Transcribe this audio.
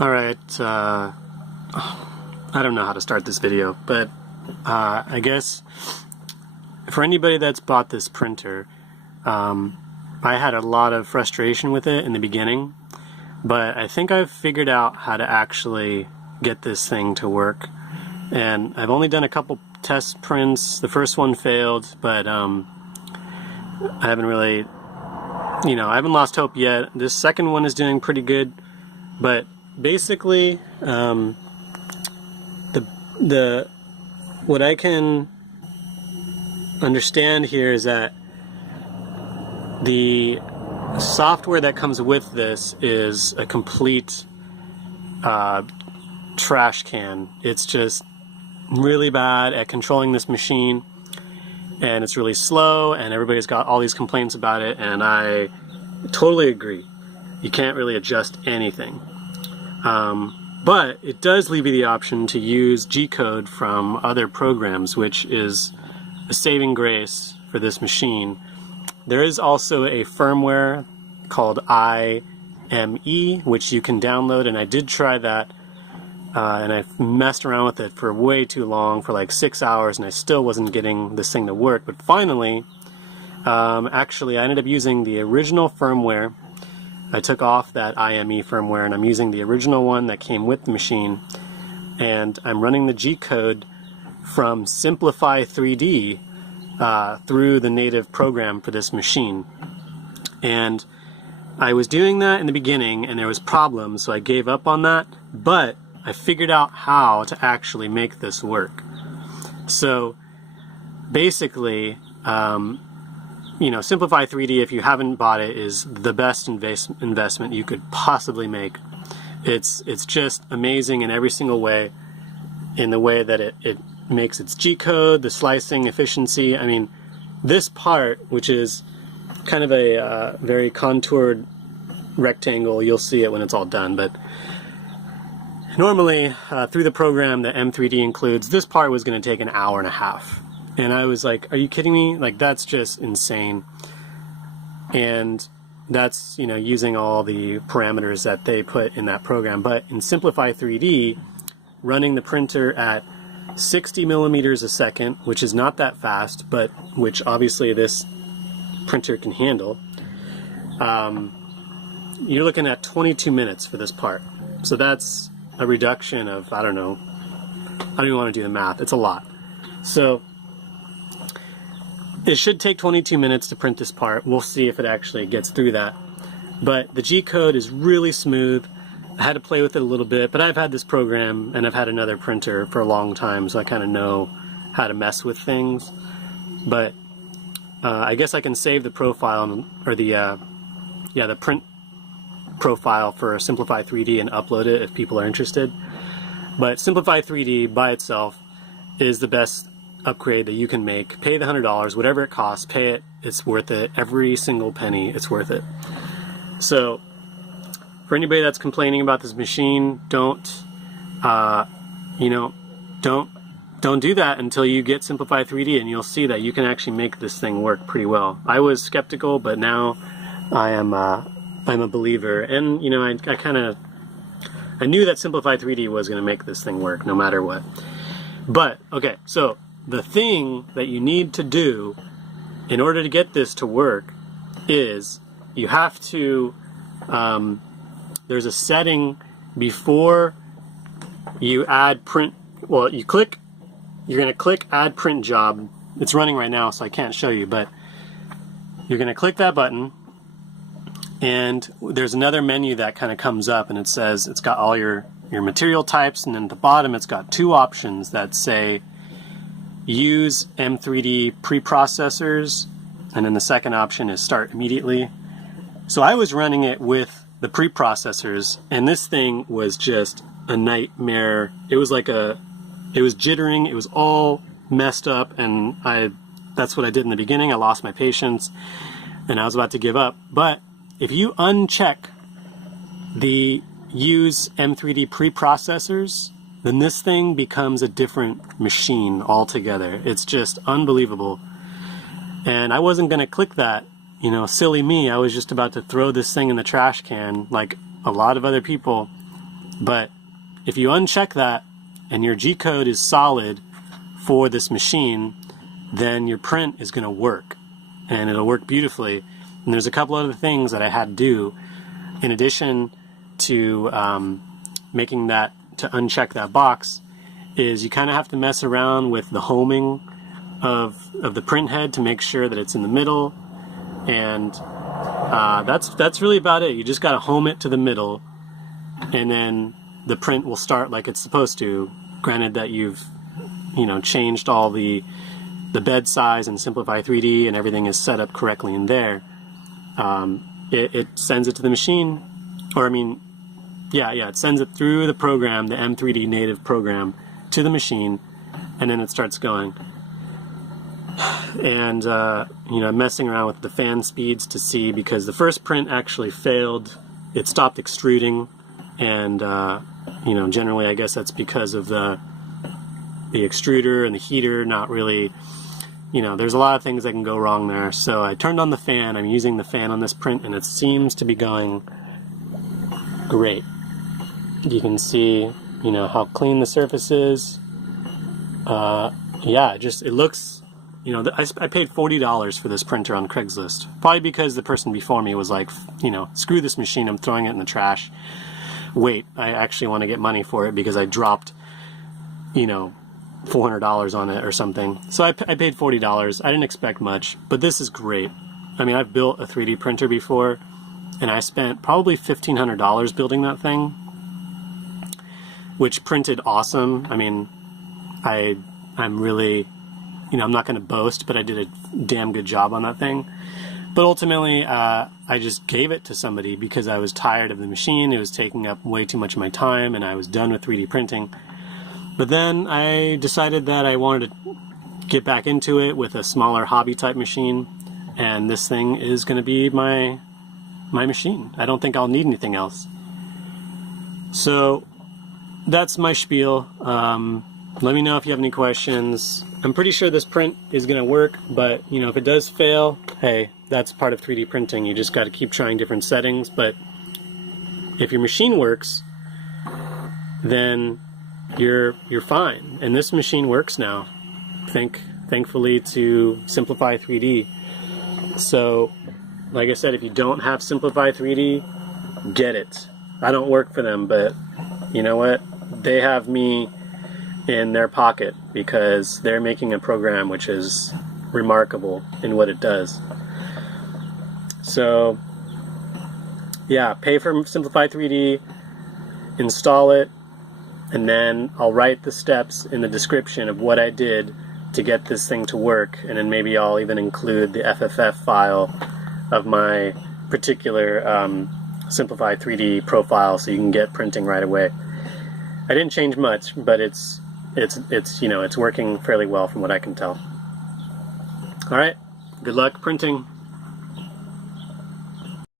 Alright, I don't know how to start this video, but I guess for anybody that's bought this printer, I had a lot of frustration with it in the beginning, but I think I've figured out how to actually get this thing to work. And I've only done a couple test prints. The first one failed, but I haven't really, I haven't lost hope yet. This second one is doing pretty good, but basically, what I can understand here is that the software that comes with this is a complete trash can. It's just really bad at controlling this machine, and it's really slow, and everybody's got all these complaints about it, and I totally agree. You can't really adjust anything. But it does leave you the option to use G-code from other programs, which is a saving grace for this machine. There is also a firmware called IME, which you can download, and I did try that, and I messed around with it for way too long, for like 6 hours, and I still wasn't getting this thing to work. But finally, actually, I ended up using the original firmware. I took off that IME firmware, and I'm using the original one that came with the machine, and I'm running the G-code from Simplify 3D through the native program for this machine. And I was doing that in the beginning, and there was problems, so I gave up on that, but I figured out how to actually make this work. So basically, Simplify 3D, if you haven't bought it, is the best investment you could possibly make. It's just amazing in every single way, in the way that it makes its G-code, the slicing efficiency. I mean, this part, which is kind of a very contoured rectangle, you'll see it when it's all done, but normally through the program that M3D includes, this part was going to take an hour and a half. And I was like, are you kidding me? Like, that's just insane. And that's, using all the parameters that they put in that program. But in Simplify 3D, running the printer at 60 millimeters a second, which is not that fast, but which obviously this printer can handle, you're looking at 22 minutes for this part. So that's a reduction of, I don't even want to do the math. It's a lot. So it should take 22 minutes to print this part. We'll see if it actually gets through that. But the G-code is really smooth. I had to play with it a little bit, but I've had this program and I've had another printer for a long time, so I kind of know how to mess with things. But I guess I can save the profile, or the print profile for Simplify 3D and upload it if people are interested. But Simplify 3D by itself is the best upgrade that you can make. Pay the $100, whatever it costs, pay it. It's worth it. Every single penny, it's worth it. So for anybody that's complaining about this machine, don't do that until you get Simplify 3D, and you'll see that you can actually make this thing work pretty well. I was skeptical, but now I'm a believer, and I knew that Simplify 3D was going to make this thing work no matter what. But okay, so the thing that you need to do in order to get this to work is you have to, there's a setting before you add print, well, you're going to click add print job. It's running right now, so I can't show you, but you're going to click that button, and there's another menu that kind of comes up, and it says it's got all your material types, and then at the bottom it's got two options that say use M3D preprocessors, and then the second option is start immediately. So I was running it with the preprocessors, and this thing was just a nightmare. It was jittering, it was all messed up, and that's what I did in the beginning. I lost my patience, and I was about to give up. But if you uncheck the use M3D preprocessors, then this thing becomes a different machine altogether. It's just unbelievable. And I wasn't going to click that, silly me. I was just about to throw this thing in the trash can like a lot of other people But if you uncheck that and your G-code is solid for this machine, then your print is going to work, and it'll work beautifully. And there's a couple other things that I had to do in addition to making that, to uncheck that box, is you kind of have to mess around with the homing of the print head to make sure that it's in the middle, and that's really about it. You just got to home it to the middle, and then the print will start like it's supposed to, granted that you've changed all the bed size and Simplify 3D and everything is set up correctly in there. It sends it to the machine, or it sends it through the program, the M3D native program, to the machine, and then it starts going. And I'm messing around with the fan speeds to see, because the first print actually failed. It stopped extruding, and generally I guess that's because of the extruder and the heater not really, there's a lot of things that can go wrong there. So I turned on the fan. I'm using the fan on this print, and it seems to be going great. You can see, how clean the surface is. It looks, I paid $40 for this printer on Craigslist. Probably because the person before me was like, screw this machine, I'm throwing it in the trash. Wait, I actually want to get money for it because I dropped, $400 on it or something. So I paid $40. I didn't expect much, but this is great. I mean, I've built a 3D printer before, and I spent probably $1,500 building that thing, which printed awesome. I mean, I'm really, I'm not going to boast, but I did a damn good job on that thing. But ultimately, I just gave it to somebody because I was tired of the machine. It was taking up way too much of my time, and I was done with 3D printing. But then I decided that I wanted to get back into it with a smaller hobby type machine, and this thing is going to be my machine. I don't think I'll need anything else. So that's my spiel. Let me know if you have any questions. I'm pretty sure this print is going to work, but if it does fail, hey, that's part of 3D printing. You just got to keep trying different settings. But if your machine works, then you're fine. And this machine works now, thankfully, to Simplify 3D. So like I said, if you don't have Simplify 3D, get it. I don't work for them, but you know what? They have me in their pocket because they're making a program which is remarkable in what it does. So yeah, pay for Simplify 3D, install it, and then I'll write the steps in the description of what I did to get this thing to work, and then maybe I'll even include the FFF file of my particular Simplify 3D profile so you can get printing right away. I didn't change much, but it's working fairly well from what I can tell. All right, good luck printing.